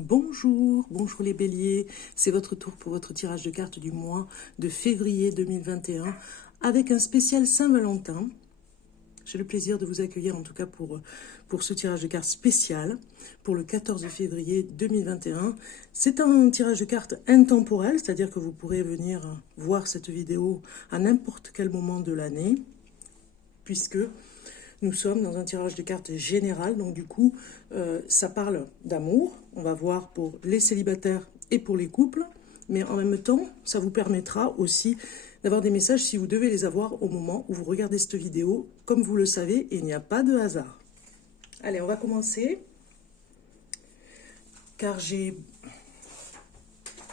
Bonjour, bonjour les béliers, c'est votre tour pour votre tirage de cartes du mois de février 2021 avec un spécial Saint-Valentin. J'ai le plaisir de vous accueillir en tout cas pour ce tirage de cartes spécial pour le 14 février 2021. C'est un tirage de cartes intemporel, c'est-à-dire que vous pourrez venir voir cette vidéo à n'importe quel moment de l'année puisque nous sommes dans un tirage de cartes général, donc du coup, ça parle d'amour. On va voir pour les célibataires et pour les couples. Mais en même temps, ça vous permettra aussi d'avoir des messages si vous devez les avoir au moment où vous regardez cette vidéo. Comme vous le savez, il n'y a pas de hasard. Allez, on va commencer. Car j'ai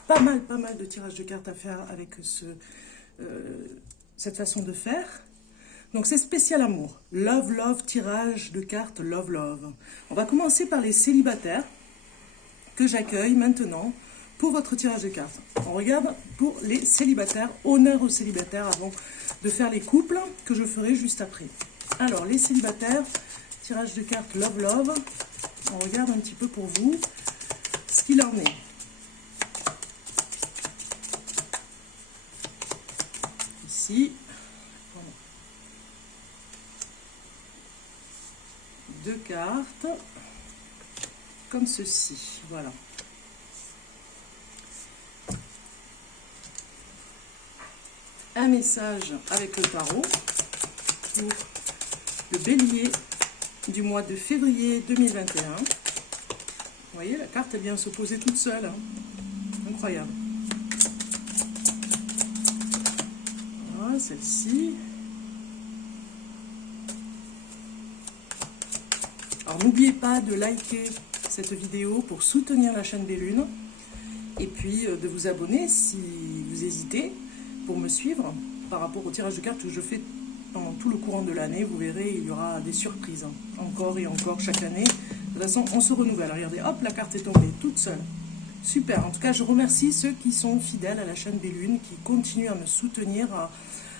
pas mal de tirages de cartes à faire avec cette façon de faire. Donc c'est spécial amour, love, tirage de cartes love. On va commencer par les célibataires que j'accueille maintenant pour votre tirage de cartes. On regarde pour les célibataires, honneur aux célibataires avant de faire les couples que je ferai juste après. Alors les célibataires, tirage de cartes love, on regarde un petit peu pour vous ce qu'il en est. Ici. Deux cartes comme ceci, voilà. Un message avec le tarot pour le bélier du mois de février 2021. Vous voyez, la carte elle vient se poser toute seule, hein. Incroyable. Voilà, celle-ci. Alors n'oubliez pas de liker cette vidéo pour soutenir la chaîne des Lunes et puis de vous abonner si vous hésitez pour me suivre par rapport au tirage de cartes que je fais pendant tout le courant de l'année. Vous verrez, il y aura des surprises, hein, encore et encore chaque année. De toute façon, on se renouvelle. Regardez, hop, la carte est tombée toute seule. Super, en tout cas, je remercie ceux qui sont fidèles à la chaîne des Lunes, qui continuent à me soutenir,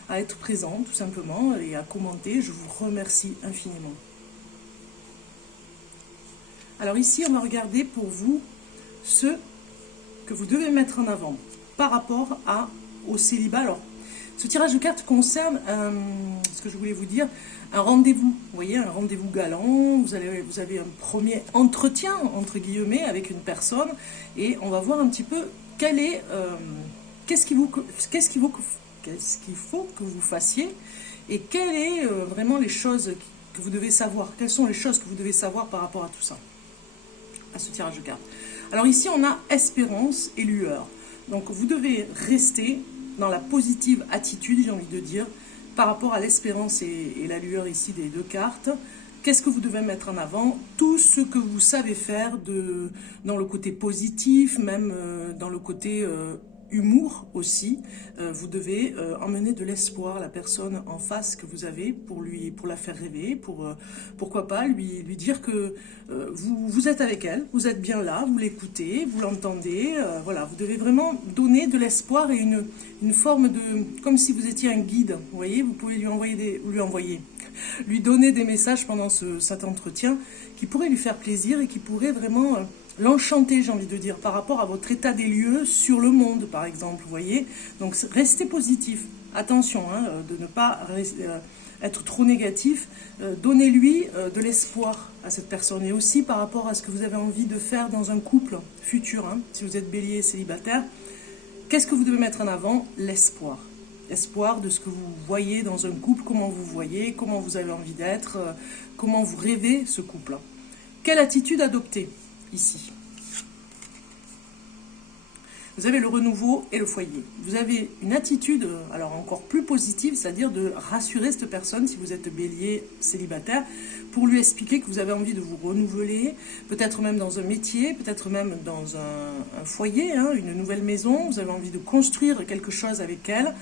à être présents tout simplement et à commenter. Je vous remercie infiniment. Alors ici, on va regarder pour vous ce que vous devez mettre en avant par rapport au célibat. Alors, ce tirage de cartes concerne, ce que je voulais vous dire, un rendez-vous. Vous voyez, un rendez-vous galant. Vous avez un premier entretien, entre guillemets, avec une personne. Et on va voir un petit peu qu'est-ce qu'il faut que vous fassiez et quelles est vraiment les choses que vous devez savoir. Quelles sont les choses que vous devez savoir par rapport à tout ça, à ce tirage de cartes. Alors ici, on a espérance et lueur. Donc, vous devez rester dans la positive attitude, j'ai envie de dire, par rapport à l'espérance et la lueur ici des deux cartes. Qu'est-ce que vous devez mettre en avant? Tout ce que vous savez faire dans le côté positif, même dans le côté humour aussi. Vous devez emmener de l'espoir à la personne en face que vous avez pour la faire rêver, pourquoi pas lui dire que vous êtes avec elle, vous êtes bien là, vous l'écoutez, vous l'entendez. Voilà, vous devez vraiment donner de l'espoir et une forme de, comme si vous étiez un guide. Vous voyez, vous pouvez lui donner des messages pendant cet entretien qui pourraient lui faire plaisir et qui pourraient vraiment l'enchanter, j'ai envie de dire, par rapport à votre état des lieux sur le monde, par exemple, vous voyez. Donc, restez positif. Attention, hein, de ne pas être trop négatif. Donnez-lui de l'espoir à cette personne. Et aussi par rapport à ce que vous avez envie de faire dans un couple futur, hein, si vous êtes bélier et célibataire. Qu'est-ce que vous devez mettre en avant? L'espoir. L'espoir de ce que vous voyez dans un couple, comment vous voyez, comment vous avez envie d'être, comment vous rêvez ce couple. Quelle attitude adopter ici? Vous avez le renouveau et le foyer. Vous avez une attitude alors encore plus positive, c'est-à-dire de rassurer cette personne si vous êtes bélier célibataire, pour lui expliquer que vous avez envie de vous renouveler, peut-être même dans un métier, peut-être même dans un foyer, hein, une nouvelle maison, vous avez envie de construire quelque chose avec elle.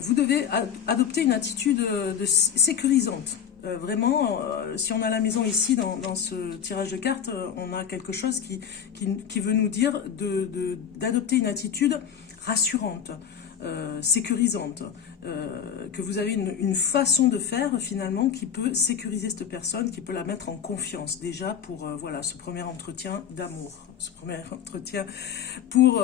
Vous devez adopter une attitude sécurisante. Vraiment, si on a la maison ici, dans ce tirage de cartes, on a quelque chose qui veut nous dire d'adopter une attitude rassurante, sécurisante, que vous avez une façon de faire finalement qui peut sécuriser cette personne, qui peut la mettre en confiance déjà pour voilà, ce premier entretien d'amour, ce premier entretien pour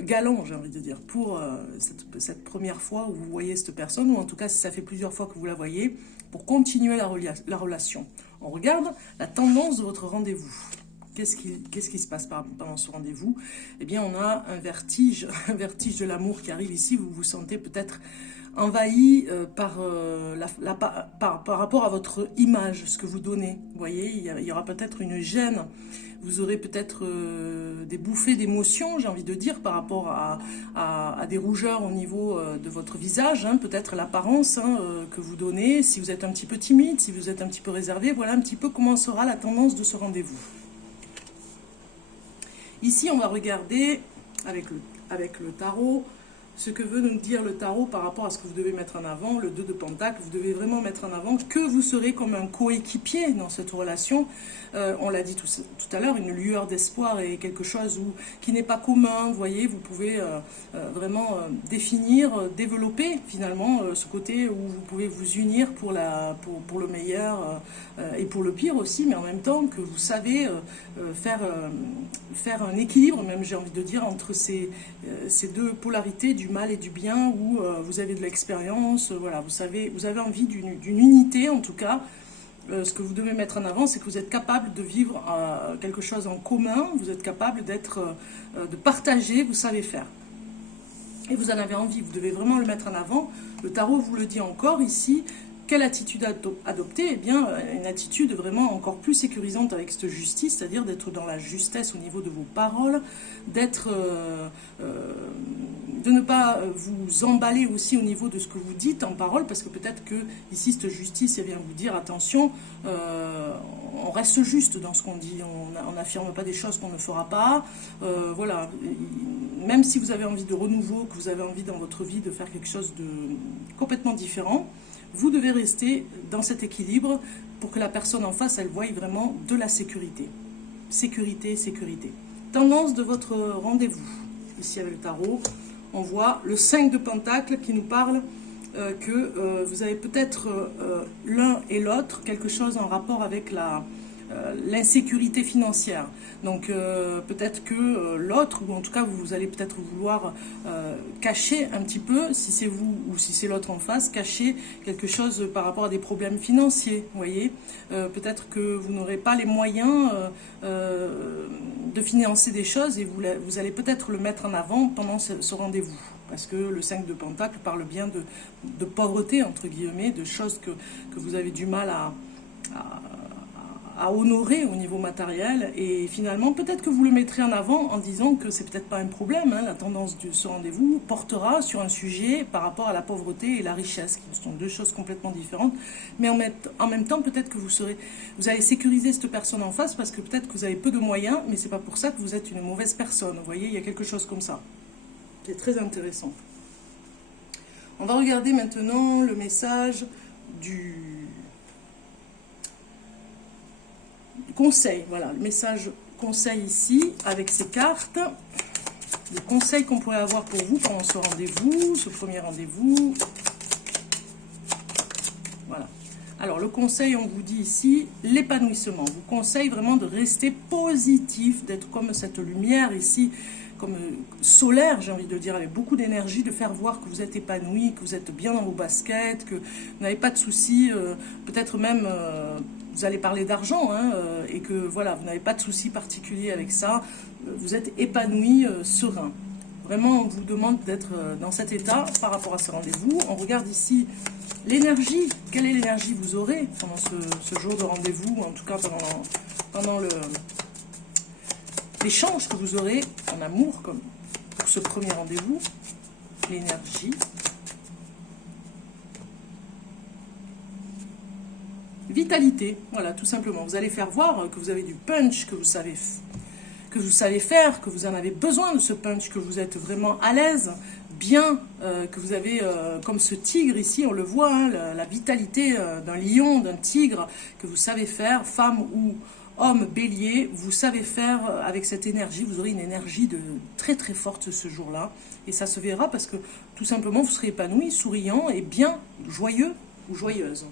galant, j'ai envie de dire, pour cette première fois où vous voyez cette personne, ou en tout cas si ça fait plusieurs fois que vous la voyez, pour continuer la relation. On regarde la tendance de votre rendez-vous. Qu'est-ce qui se passe pendant ce rendez-vous? Eh bien, on a un vertige de l'amour qui arrive ici. Vous vous sentez peut-être envahi par rapport à votre image, ce que vous donnez. Vous voyez, il y aura peut-être une gêne. Vous aurez peut-être des bouffées d'émotions, j'ai envie de dire, par rapport à des rougeurs au niveau de votre visage, hein, peut-être l'apparence que vous donnez, si vous êtes un petit peu timide, si vous êtes un petit peu réservé. Voilà un petit peu comment sera la tendance de ce rendez-vous. Ici, on va regarder avec le tarot ce que veut nous dire le tarot par rapport à ce que vous devez mettre en avant, le 2 de Pentacle. Vous devez vraiment mettre en avant que vous serez comme un coéquipier dans cette relation. On l'a dit tout à l'heure, une lueur d'espoir est quelque chose qui n'est pas commun. Vous voyez, vous pouvez vraiment définir, développer finalement ce côté où vous pouvez vous unir pour le meilleur et pour le pire aussi, mais en même temps que vous savez faire un équilibre, même j'ai envie de dire, entre ces deux polarités du mal et du bien, où vous avez de l'expérience, voilà, vous avez envie d'une unité en tout cas. Ce que vous devez mettre en avant, c'est que vous êtes capable de vivre quelque chose en commun, vous êtes capable de partager, vous savez faire. Et vous en avez envie, vous devez vraiment le mettre en avant. Le tarot vous le dit encore ici. Quelle attitude adopter? Eh bien, une attitude vraiment encore plus sécurisante avec cette justice, c'est-à-dire d'être dans la justesse au niveau de vos paroles, de ne pas vous emballer aussi au niveau de ce que vous dites en parole, parce que peut-être que ici, cette justice, elle vient vous dire, attention, on reste juste dans ce qu'on dit, on n'affirme pas des choses qu'on ne fera pas, voilà, même si vous avez envie de renouveau, que vous avez envie dans votre vie de faire quelque chose de complètement différent, vous devez rester dans cet équilibre pour que la personne en face, elle voie vraiment de la sécurité. Sécurité, sécurité. Tendance de votre rendez-vous. Ici avec le tarot, on voit le 5 de Pentacle qui nous parle que vous avez peut-être l'un et l'autre quelque chose en rapport avec l'insécurité financière. Donc peut-être que l'autre, ou en tout cas vous allez peut-être vouloir cacher un petit peu, si c'est vous ou si c'est l'autre en face, cacher quelque chose par rapport à des problèmes financiers, vous voyez. Peut-être que vous n'aurez pas les moyens de financer des choses, et vous allez peut-être le mettre en avant pendant ce rendez-vous. Parce que le 5 de Pentacle parle bien de pauvreté, entre guillemets, de choses que vous avez du mal à honorer au niveau matériel, et finalement peut-être que vous le mettrez en avant en disant que c'est peut-être pas un problème, hein, la tendance de ce rendez-vous portera sur un sujet par rapport à la pauvreté et la richesse, qui sont deux choses complètement différentes, mais en même temps peut-être que vous allez sécuriser cette personne en face, parce que peut-être que vous avez peu de moyens, mais c'est pas pour ça que vous êtes une mauvaise personne, vous voyez, il y a quelque chose comme ça. C'est très intéressant. On va regarder maintenant le message du conseil. Voilà, le message conseil ici, avec ces cartes. Le conseil qu'on pourrait avoir pour vous pendant ce rendez-vous, ce premier rendez-vous. Voilà. Alors, le conseil, on vous dit ici, l'épanouissement. On vous conseille vraiment de rester positif, d'être comme cette lumière ici, comme solaire, j'ai envie de dire, avec beaucoup d'énergie, de faire voir que vous êtes épanoui, que vous êtes bien dans vos baskets, que vous n'avez pas de soucis, peut-être même, vous allez parler d'argent, hein, et que voilà, vous n'avez pas de soucis particuliers avec ça, vous êtes épanoui, serein. Vraiment, on vous demande d'être dans cet état par rapport à ce rendez-vous. On regarde ici l'énergie. Quelle est l'énergie que vous aurez pendant ce jour de rendez-vous, en tout cas pendant l'échange que vous aurez en amour, comme pour ce premier rendez-vous. L'énergie. Vitalité, voilà, tout simplement. Vous allez faire voir que vous avez du punch, que vous savez faire, que vous en avez besoin de ce punch, que vous êtes vraiment à l'aise, bien, que vous avez, comme ce tigre ici, on le voit, hein, la vitalité d'un lion, d'un tigre, que vous savez faire, femme ou Homme, bélier, vous savez faire avec cette énergie, vous aurez une énergie très très forte ce jour-là. Et ça se verra parce que tout simplement vous serez épanoui, souriant et bien joyeux ou joyeuse.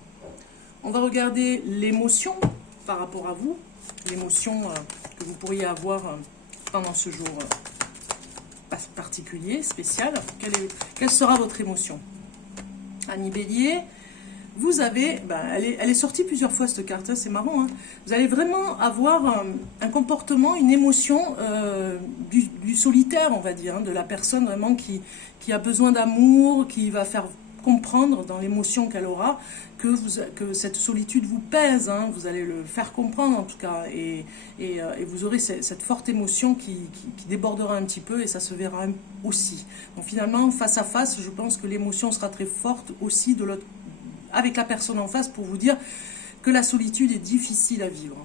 On va regarder l'émotion par rapport à vous, l'émotion que vous pourriez avoir pendant ce jour particulier, spécial. Quelle sera votre émotion? Ami Bélier, vous avez, elle est sortie plusieurs fois cette carte, hein, c'est marrant, hein. Vous allez vraiment avoir un comportement, une émotion du solitaire, on va dire, hein, de la personne vraiment qui a besoin d'amour, qui va faire comprendre dans l'émotion qu'elle aura que cette solitude vous pèse, hein, vous allez le faire comprendre en tout cas, et vous aurez cette forte émotion qui débordera un petit peu et ça se verra aussi. Donc finalement, face à face, je pense que l'émotion sera très forte aussi de l'autre, avec la personne en face, pour vous dire que la solitude est difficile à vivre.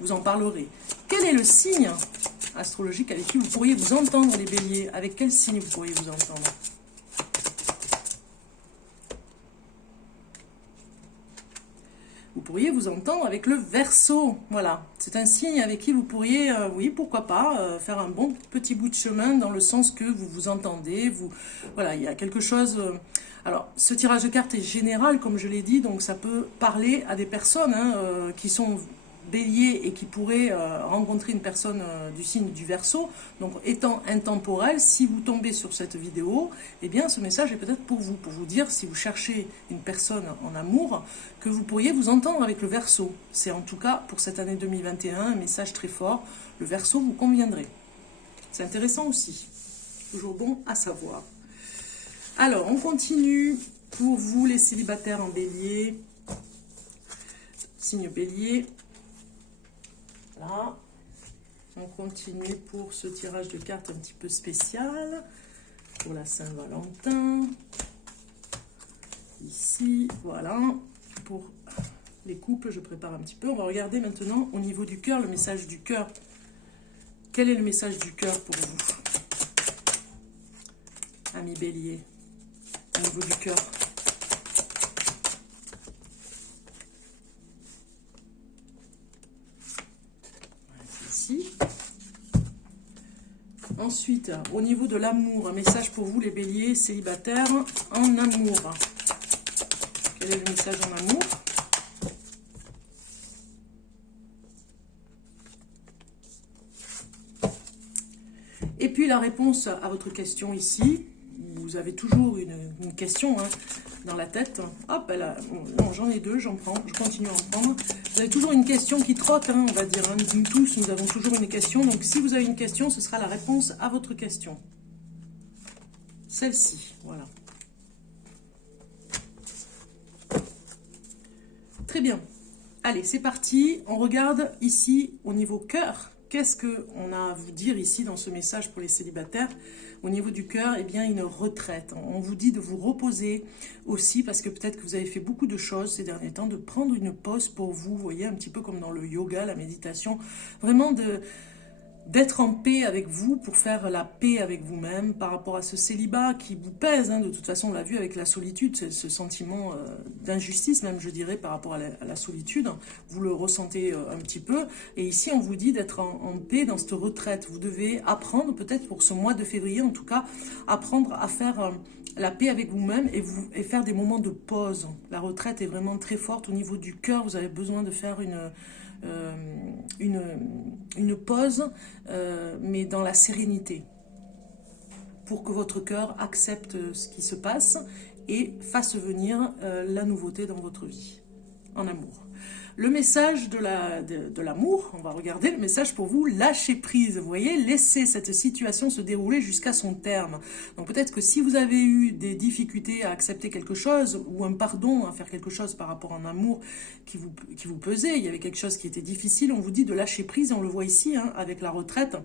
Vous en parlerez. Quel est le signe astrologique avec qui vous pourriez vous entendre, les béliers? Avec quel signe vous pourriez vous entendre? Vous pourriez vous entendre avec le Verseau. Voilà, c'est un signe avec qui vous pourriez, oui, pourquoi pas, faire un bon petit bout de chemin dans le sens que vous vous entendez. Voilà, il y a quelque chose. Alors, ce tirage de cartes est général, comme je l'ai dit, donc ça peut parler à des personnes hein, qui sont béliers et qui pourraient rencontrer une personne du signe du Verseau. Donc, étant intemporel, si vous tombez sur cette vidéo, eh bien, ce message est peut-être pour vous dire, si vous cherchez une personne en amour, que vous pourriez vous entendre avec le Verseau. C'est en tout cas, pour cette année 2021, un message très fort. Le Verseau vous conviendrait. C'est intéressant aussi. Toujours bon à savoir. Alors, on continue pour vous, les célibataires en bélier. Signe bélier. Là. On continue pour ce tirage de cartes un petit peu spécial. Pour la Saint-Valentin. Ici, voilà. Pour les couples, je prépare un petit peu. On va regarder maintenant au niveau du cœur, le message du cœur. Quel est le message du cœur pour vous, amis bélier, au niveau du cœur? C'est ici. Ensuite, au niveau de l'amour, un message pour vous, les béliers célibataires en amour. Quel est le message en amour? Et puis la réponse à votre question ici, vous avez toujours une question hein, dans la tête. Hop, non, j'en ai deux, j'en prends, je continue à en prendre. Vous avez toujours une question qui trotte, hein, on va dire. Hein. Nous tous, nous avons toujours une question. Donc si vous avez une question, ce sera la réponse à votre question. Celle-ci, voilà. Très bien. Allez, c'est parti. On regarde ici au niveau cœur. Qu'est-ce qu'on a à vous dire ici dans ce message pour les célibataires? Au niveau du cœur, eh bien, une retraite. On vous dit de vous reposer aussi parce que peut-être que vous avez fait beaucoup de choses ces derniers temps, de prendre une pause pour vous, vous voyez, un petit peu comme dans le yoga, la méditation, vraiment d'être en paix avec vous pour faire la paix avec vous-même par rapport à ce célibat qui vous pèse. Hein, de toute façon, on l'a vu avec la solitude, ce sentiment d'injustice même, je dirais, par rapport à la solitude. Vous le ressentez un petit peu. Et ici, on vous dit d'être en paix dans cette retraite. Vous devez apprendre, peut-être pour ce mois de février, en tout cas, apprendre à faire la paix avec vous-même et faire des moments de pause. La retraite est vraiment très forte au niveau du cœur. Vous avez besoin de faire une pause, mais dans la sérénité, pour que votre cœur accepte ce qui se passe et fasse venir la nouveauté dans votre vie, en amour. Le message de l'amour, on va regarder le message pour vous, lâcher prise, vous voyez, laisser cette situation se dérouler jusqu'à son terme. Donc peut-être que si vous avez eu des difficultés à accepter quelque chose, ou un pardon à faire quelque chose par rapport à un amour qui vous pesait, il y avait quelque chose qui était difficile, on vous dit de lâcher prise, on le voit ici, hein, avec la retraite,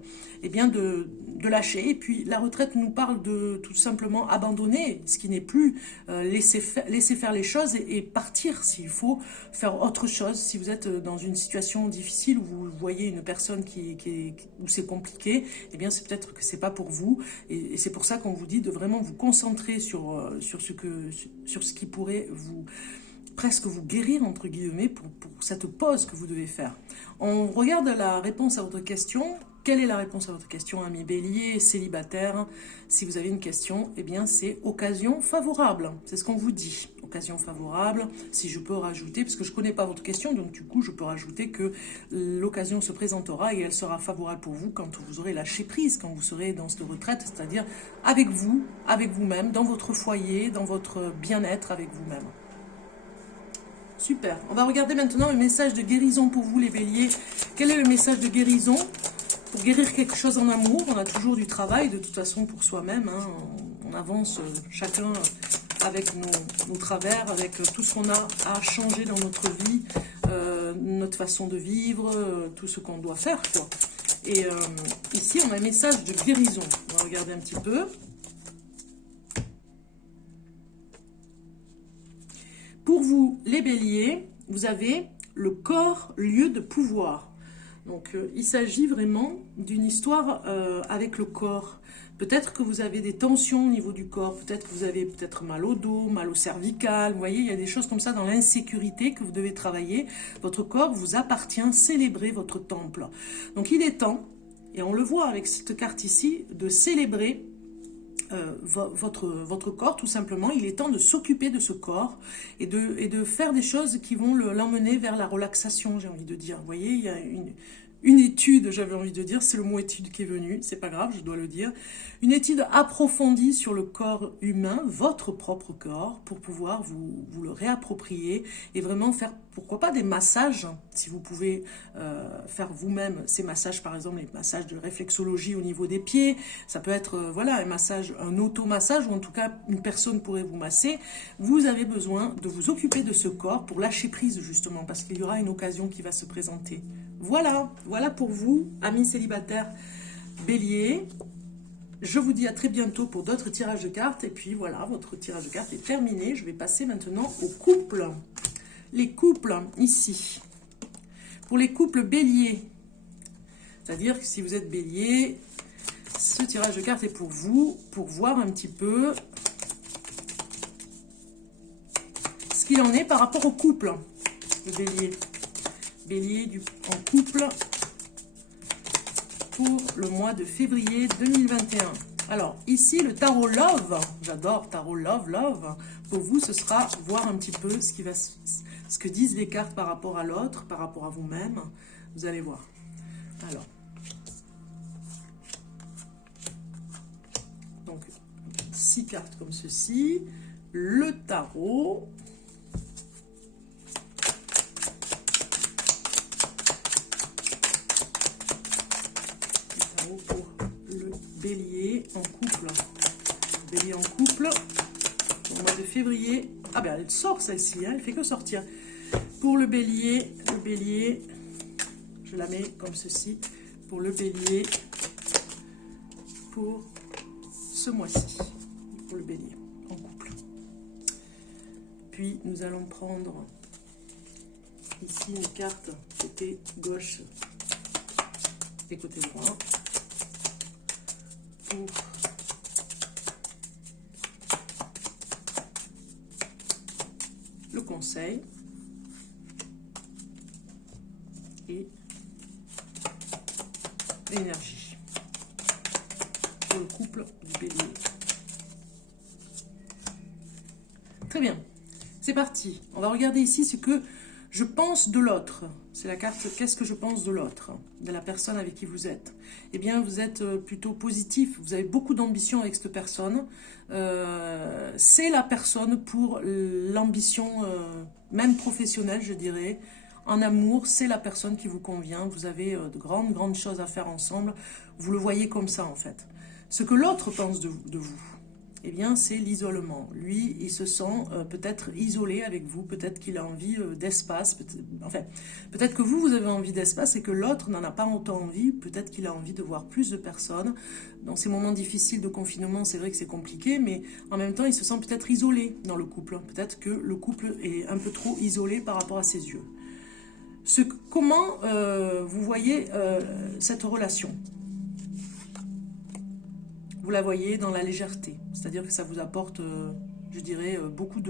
eh bien de lâcher. Et puis la retraite nous parle de tout simplement abandonner ce qui n'est plus, laisser faire les choses et partir s'il faut, faire autre chose. Si vous êtes dans une situation difficile où vous voyez une personne où c'est compliqué, eh bien c'est peut-être que c'est pas pour vous. Et c'est pour ça qu'on vous dit de vraiment vous concentrer sur ce qui pourrait presque vous guérir, entre guillemets, pour cette pause que vous devez faire. On regarde la réponse à votre question. Quelle est la réponse à votre question, ami Bélier, célibataire? Si vous avez une question, eh bien c'est occasion favorable. C'est ce qu'on vous dit. Occasion favorable. Si je peux rajouter, parce que je ne connais pas votre question, donc du coup je peux rajouter que l'occasion se présentera et elle sera favorable pour vous quand vous aurez lâché prise, quand vous serez dans cette retraite, c'est-à-dire avec vous, avec vous-même, dans votre foyer, dans votre bien-être avec vous-même. Super. On va regarder maintenant le message de guérison pour vous les Béliers. Quel est le message de guérison? Pour guérir quelque chose en amour, on a toujours du travail de toute façon pour soi-même. Hein. On avance chacun avec nos travers, avec tout ce qu'on a à changer dans notre vie, notre façon de vivre, tout ce qu'on doit faire, quoi. Et ici, on a un message de guérison. On va regarder un petit peu. Pour vous, les Béliers, vous avez le corps, lieu de pouvoir. Donc, il s'agit vraiment d'une histoire avec le corps. Peut-être que vous avez des tensions au niveau du corps, peut-être que vous avez mal au dos, mal au cervical. Vous voyez, il y a des choses comme ça dans l'insécurité que vous devez travailler. Votre corps vous appartient, célébrez votre temple. Donc, il est temps, et on le voit avec cette carte ici, de célébrer votre corps, tout simplement. Il est temps de s'occuper de ce corps et de faire des choses qui vont l'emmener vers la relaxation, j'ai envie de dire. Vous voyez, il y a une étude, j'avais envie de dire, c'est le mot étude qui est venu, c'est pas grave, je dois le dire, une étude approfondie sur le corps humain, votre propre corps, pour pouvoir vous le réapproprier et vraiment faire, pourquoi pas, des massages, si vous pouvez faire vous-même ces massages, par exemple les massages de réflexologie au niveau des pieds, ça peut être voilà, un massage, un auto-massage, ou en tout cas une personne pourrait vous masser. Vous avez besoin de vous occuper de ce corps pour lâcher prise justement, parce qu'il y aura une occasion qui va se présenter. Voilà, voilà pour vous, amis célibataires Bélier. Je vous dis à très bientôt pour d'autres tirages de cartes. Et puis voilà, votre tirage de cartes est terminé. Je vais passer maintenant aux couples. Les couples, ici. Pour les couples Bélier, c'est-à-dire que si vous êtes Bélier, ce tirage de cartes est pour vous, pour voir un petit peu ce qu'il en est par rapport au couple, le Bélier. Bélier en couple pour le mois de février 2021. Alors, ici, le tarot Love, j'adore tarot Love, Love. Pour vous, ce sera voir un petit peu ce que disent les cartes par rapport à l'autre, par rapport à vous-même. Vous allez voir. Alors, donc, 6 cartes comme ceci. Le tarot. Pour le Bélier en couple. Bélier en couple au mois de février. Ah ben elle sort celle-ci, hein, elle fait que sortir. Pour le Bélier, je la mets comme ceci. Pour le Bélier, pour ce mois-ci. Pour le Bélier en couple. Puis nous allons prendre ici une carte côté gauche et côté droit. Pour le conseil et l'énergie pour le couple du Bélier. Très bien, c'est parti. On va regarder ici ce que je pense de l'autre. C'est la carte « Qu'est-ce que je pense de l'autre ?» de la personne avec qui vous êtes. Eh bien, vous êtes plutôt positif. Vous avez beaucoup d'ambition avec cette personne. C'est la personne pour l'ambition, même professionnelle, je dirais. En amour, c'est la personne qui vous convient. Vous avez de grandes choses à faire ensemble. Vous le voyez comme ça, en fait. Ce que l'autre pense de vous, eh bien, c'est l'isolement. Lui, il se sent peut-être isolé avec vous, peut-être qu'il a envie d'espace, peut-être que vous avez envie d'espace et que l'autre n'en a pas autant envie, peut-être qu'il a envie de voir plus de personnes. Dans ces moments difficiles de confinement, c'est vrai que c'est compliqué, mais en même temps, il se sent peut-être isolé dans le couple. Peut-être que le couple est un peu trop isolé par rapport à ses yeux. Comment vous voyez cette relation ? Vous la voyez dans la légèreté, c'est-à-dire que ça vous apporte, je dirais, beaucoup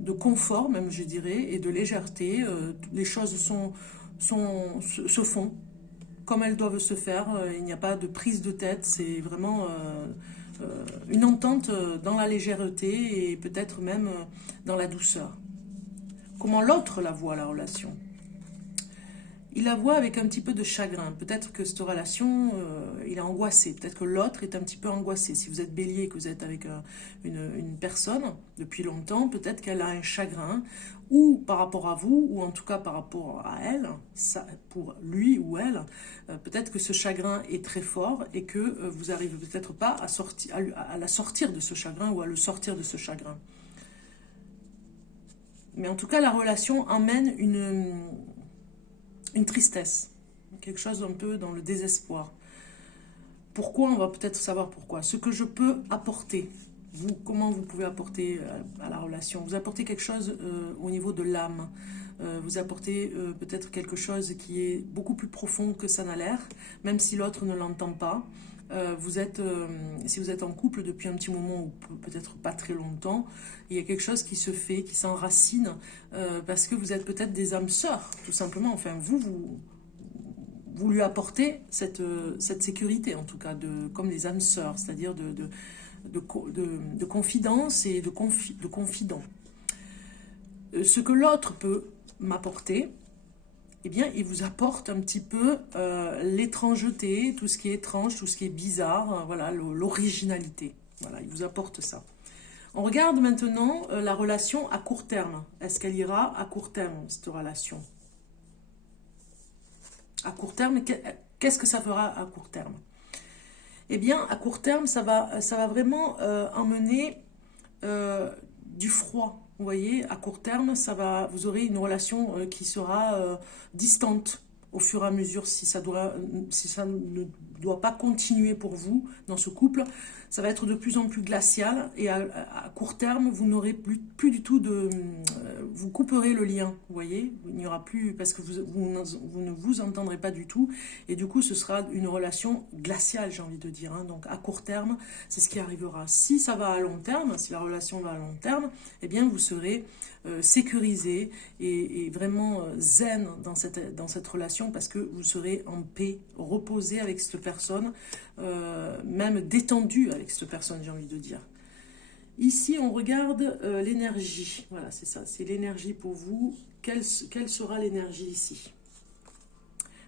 de confort, même je dirais, et de légèreté. Les choses se font comme elles doivent se faire. Il n'y a pas de prise de tête, c'est vraiment une entente dans la légèreté et peut-être même dans la douceur. Comment l'autre la voit, la relation? Il la voit avec un petit peu de chagrin. Peut-être que cette relation, il est angoissé. Peut-être que l'autre est un petit peu angoissé. Si vous êtes bélier et que vous êtes avec une personne depuis longtemps, peut-être qu'elle a un chagrin, ou par rapport à vous, ou en tout cas par rapport à elle, ça, pour lui ou elle, peut-être que ce chagrin est très fort et que vous n'arrivez peut-être pas à la sortir de ce chagrin ou à le sortir de ce chagrin. Mais en tout cas, la relation emmène une tristesse, quelque chose un peu dans le désespoir. Pourquoi? On va peut-être savoir pourquoi. Ce que je peux apporter, vous, comment vous pouvez apporter à la relation? Vous apportez quelque chose au niveau de l'âme. Vous apportez peut-être quelque chose qui est beaucoup plus profond que ça n'a l'air, même si l'autre ne l'entend pas. Si vous êtes en couple depuis un petit moment ou peut-être pas très longtemps, il y a quelque chose qui se fait, qui s'enracine parce que vous êtes peut-être des âmes sœurs, tout simplement. Enfin, vous lui apportez cette sécurité, en tout cas, comme les âmes sœurs, c'est-à-dire de confidence et de confident. Ce que l'autre peut m'apporter, eh bien, il vous apporte un petit peu l'étrangeté, tout ce qui est étrange, tout ce qui est bizarre, voilà, l'originalité. Voilà, il vous apporte ça. On regarde maintenant la relation à court terme. Est-ce qu'elle ira à court terme, cette relation? À court terme, qu'est-ce que ça fera à court terme? Eh bien, à court terme, ça va vraiment emmener du froid. Vous voyez, à court terme, vous aurez une relation qui sera distante au fur et à mesure si ça ne doit pas continuer pour vous dans ce couple. Ça va être de plus en plus glacial et à court terme, vous n'aurez plus du tout vous couperez le lien, vous voyez. Il n'y aura plus, parce que vous ne vous entendrez pas du tout et du coup, ce sera une relation glaciale, j'ai envie de dire. Hein. Donc, à court terme, c'est ce qui arrivera. Si ça va à long terme, si la relation va à long terme, eh bien, vous serez sécurisé et vraiment zen dans cette relation parce que vous serez en paix, reposé avec cette personne, même détendu avec cette personne, j'ai envie de dire. Ici, on regarde l'énergie. Voilà, c'est ça, c'est l'énergie pour vous. Quelle sera l'énergie ici?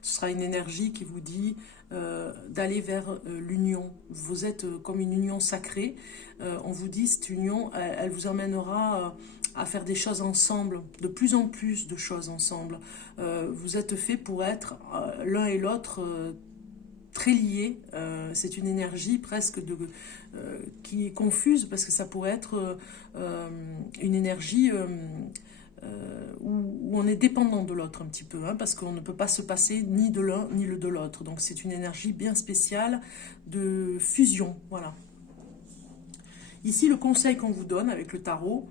Ce sera une énergie qui vous dit d'aller vers l'union. Vous êtes comme une union sacrée. On vous dit, cette union, elle vous emmènera à faire des choses ensemble, de plus en plus de choses ensemble. Vous êtes fait pour être l'un et l'autre très liés. C'est une énergie presque qui est confuse parce que ça pourrait être une énergie où on est dépendant de l'autre un petit peu, hein, parce qu'on ne peut pas se passer ni de l'un ni de l'autre. Donc c'est une énergie bien spéciale de fusion, voilà. Ici, le conseil qu'on vous donne avec le tarot,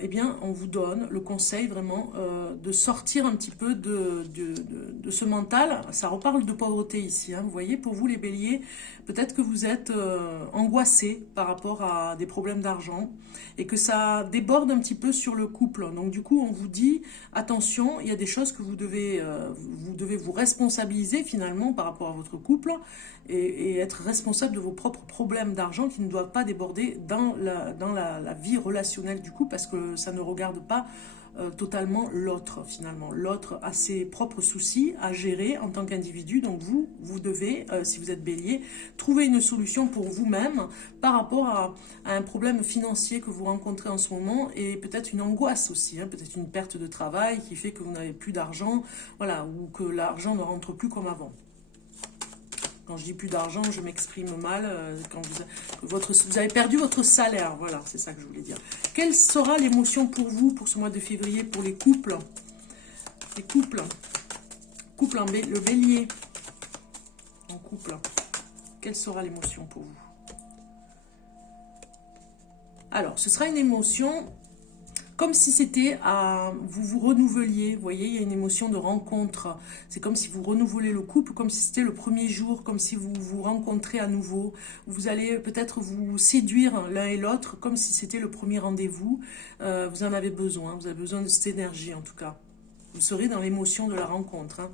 eh bien, on vous donne le conseil vraiment de sortir un petit peu de ce mental. Ça reparle de pauvreté ici, hein, vous voyez, pour vous les béliers, peut-être que vous êtes angoissés par rapport à des problèmes d'argent et que ça déborde un petit peu sur le couple. Donc du coup, on vous dit, attention, il y a des choses que vous devez vous responsabiliser finalement par rapport à votre couple et être responsable de vos propres problèmes d'argent qui ne doivent pas déborder dans la vie relationnelle du couple parce que ça ne regarde pas totalement l'autre finalement. L'autre a ses propres soucis à gérer en tant qu'individu, donc vous devez, si vous êtes bélier, trouver une solution pour vous-même par rapport à un problème financier que vous rencontrez en ce moment et peut-être une angoisse aussi, hein, peut-être une perte de travail qui fait que vous n'avez plus d'argent, voilà, ou que l'argent ne rentre plus comme avant. Quand je dis plus d'argent, je m'exprime mal. Quand vous avez perdu votre salaire, voilà, c'est ça que je voulais dire. Quelle sera l'émotion pour vous, pour ce mois de février, pour les couples? Les couples. Le bélier. En couple. Quelle sera l'émotion pour vous? Alors, ce sera une émotion comme si c'était vous vous renouveliez, vous voyez, il y a une émotion de rencontre. C'est comme si vous renouvelez le couple, comme si c'était le premier jour, comme si vous vous rencontrez à nouveau. Vous allez peut-être vous séduire l'un et l'autre, comme si c'était le premier rendez-vous. Vous en avez besoin, vous avez besoin de cette énergie en tout cas. Vous serez dans l'émotion de la rencontre. Hein.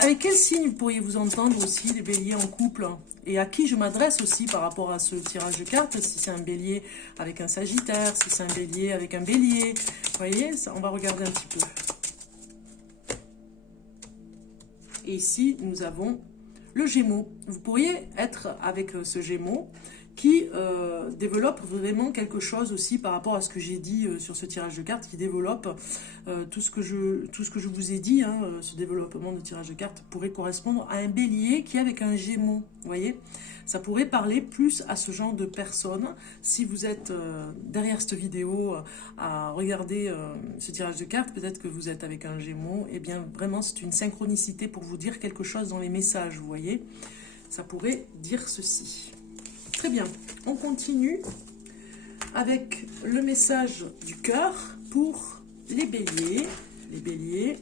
Avec quel signe vous pourriez vous entendre aussi, les béliers en couple? Et à qui je m'adresse aussi par rapport à ce tirage de cartes? Si c'est un bélier avec un sagittaire, si c'est un bélier avec un bélier. Vous voyez, ça, on va regarder un petit peu. Et ici, nous avons le Gémeaux. Vous pourriez être avec ce Gémeaux qui développe vraiment quelque chose aussi par rapport à ce que j'ai dit sur ce tirage de cartes, qui développe tout ce que je vous ai dit, hein, ce développement de tirage de cartes pourrait correspondre à un bélier qui est avec un Gémeaux, vous voyez. Ça pourrait parler plus à ce genre de personnes. Si vous êtes derrière cette vidéo à regarder ce tirage de cartes, peut-être que vous êtes avec un Gémeaux, et bien vraiment c'est une synchronicité pour vous dire quelque chose dans les messages, vous voyez. Ça pourrait dire ceci. Très bien, on continue avec le message du cœur pour les béliers. Les béliers,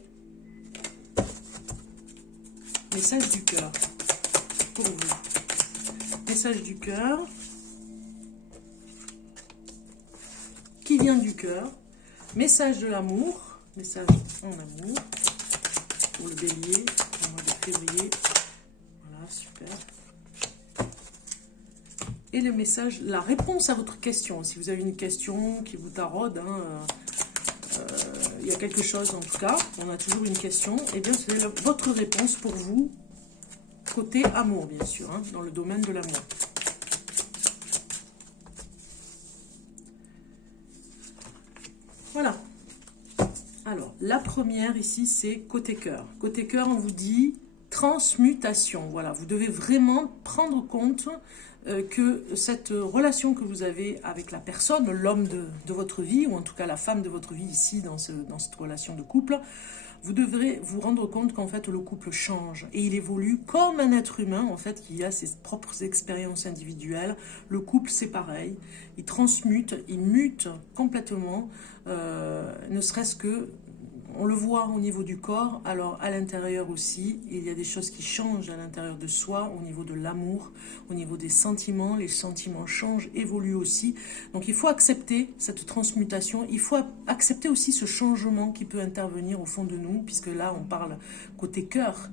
message du cœur pour vous. Message du cœur qui vient du cœur. Message de l'amour, message en amour pour le bélier au mois de février. Voilà, super. Et le message, la réponse à votre question. Si vous avez une question qui vous taraude, hein, il y a quelque chose en tout cas, on a toujours une question, et bien c'est votre réponse pour vous, côté amour bien sûr, hein, dans le domaine de l'amour. Voilà. Alors, la première ici, c'est côté cœur. Côté cœur, on vous dit transmutation. Voilà, vous devez vraiment prendre compte que cette relation que vous avez avec la personne, l'homme de votre vie, ou en tout cas la femme de votre vie ici, dans cette relation de couple, vous devrez vous rendre compte qu'en fait le couple change et il évolue comme un être humain en fait qui a ses propres expériences individuelles. Le couple c'est pareil, il transmute, il mute complètement, ne serait-ce que on le voit au niveau du corps, alors à l'intérieur aussi, il y a des choses qui changent à l'intérieur de soi, au niveau de l'amour, au niveau des sentiments, les sentiments changent, évoluent aussi. Donc il faut accepter cette transmutation, il faut accepter aussi ce changement qui peut intervenir au fond de nous, puisque là on parle côté cœur.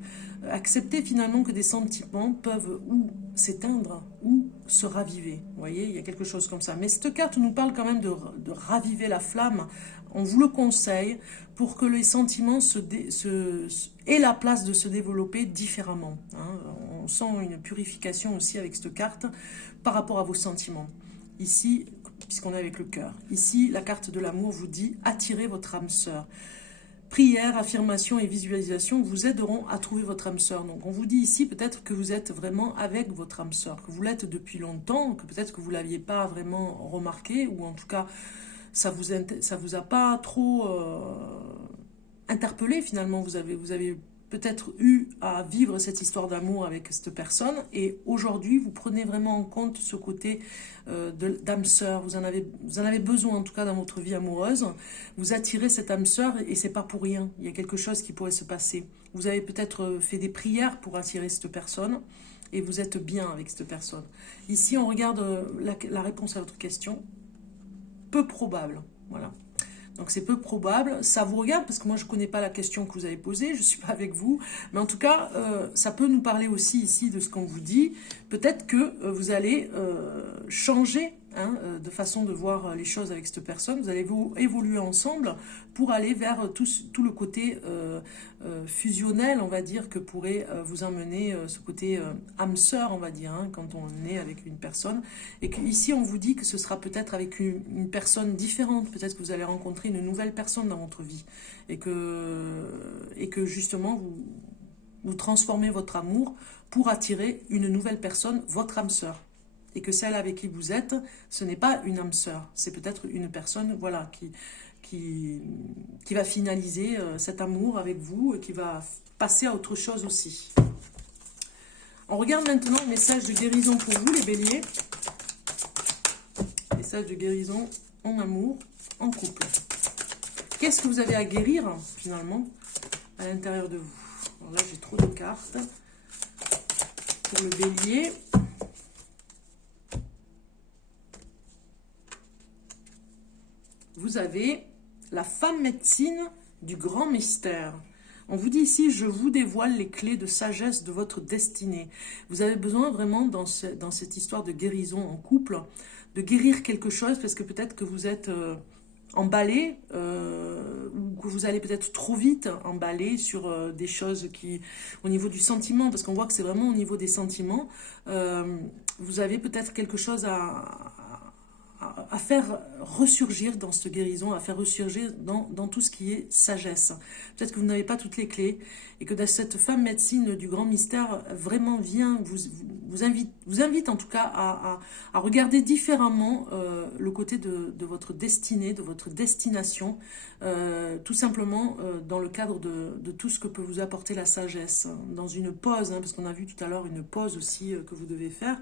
Accepter finalement que des sentiments peuvent ou s'éteindre ou se raviver. Vous voyez, il y a quelque chose comme ça. Mais cette carte nous parle quand même de raviver la flamme. On vous le conseille pour que les sentiments aient la place de se développer différemment. Hein. On sent une purification aussi avec cette carte par rapport à vos sentiments. Ici, puisqu'on est avec le cœur. Ici, la carte de l'amour vous dit « Attirez votre âme sœur ». Prière, affirmation et visualisation vous aideront à trouver votre âme sœur. Donc on vous dit ici peut-être que vous êtes vraiment avec votre âme sœur, que vous l'êtes depuis longtemps, que peut-être que vous ne l'aviez pas vraiment remarqué, ou en tout cas ça vous a pas trop interpellé finalement. Vous avez peut-être eu à vivre cette histoire d'amour avec cette personne, et aujourd'hui vous prenez vraiment en compte ce côté d'âme sœur. Vous en avez besoin en tout cas dans votre vie amoureuse. Vous attirez cette âme sœur et c'est pas pour rien. Il y a quelque chose qui pourrait se passer. Vous avez peut-être fait des prières pour attirer cette personne et vous êtes bien avec cette personne. Ici on regarde la réponse à votre question. Peu probable, voilà. Donc c'est peu probable, ça vous regarde parce que moi je ne connais pas la question que vous avez posée, je ne suis pas avec vous, mais en tout cas ça peut nous parler aussi ici de ce qu'on vous dit. Peut-être que vous allez changer hein, de façon de voir les choses avec cette personne, vous allez évoluer ensemble pour aller vers tout le côté fusionnel, on va dire, que pourrait vous emmener ce côté âme sœur, on va dire, hein, quand on est avec une personne. Et qu'ici on vous dit que ce sera peut-être avec une personne différente, peut-être que vous allez rencontrer une nouvelle personne dans votre vie, et que justement vous transformez votre amour pour attirer une nouvelle personne, votre âme sœur. Et que celle avec qui vous êtes, ce n'est pas une âme sœur, c'est peut-être une personne voilà, qui va finaliser cet amour avec vous et qui va passer à autre chose aussi. On regarde maintenant le message de guérison pour vous, les béliers. Message de guérison en amour, en couple. Qu'est-ce que vous avez à guérir, finalement, à l'intérieur de vous? Alors là, j'ai trop de cartes. Pour le bélier. Vous avez la femme médecine du grand mystère. On vous dit ici, je vous dévoile les clés de sagesse de votre destinée. Vous avez besoin vraiment, dans cette histoire de guérison en couple, de guérir quelque chose, parce que peut-être que vous êtes emballé, ou que vous allez peut-être trop vite emballer sur des choses qui, au niveau du sentiment, parce qu'on voit que c'est vraiment au niveau des sentiments, vous avez peut-être quelque chose à faire ressurgir dans cette guérison, à faire ressurgir dans tout ce qui est sagesse. Peut-être que vous n'avez pas toutes les clés et que dans cette femme médecine du grand mystère vraiment vient, vous invite en tout cas à regarder différemment le côté de votre destinée, de votre destination, tout simplement dans le cadre de tout ce que peut vous apporter la sagesse. Dans une pause, parce qu'on a vu tout à l'heure une pause aussi que vous devez faire,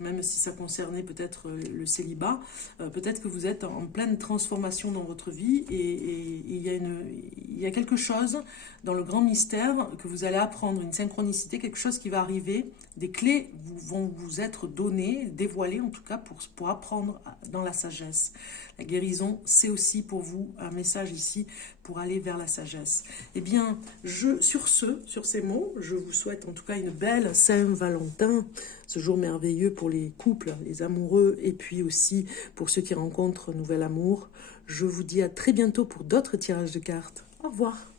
même si ça concernait peut-être le célibat. Peut-être que vous êtes en pleine transformation dans votre vie et il y a quelque chose dans le grand mystère que vous allez apprendre, une synchronicité, quelque chose qui va arriver, des clés vont vous être données, dévoilées en tout cas pour apprendre dans la sagesse. La guérison, c'est aussi pour vous un message ici pour aller vers la sagesse. Eh bien, sur ces mots, je vous souhaite en tout cas une belle Saint-Valentin, ce jour merveilleux pour les couples, les amoureux, et puis aussi pour ceux qui rencontrent un nouvel amour. Je vous dis à très bientôt pour d'autres tirages de cartes. Au revoir.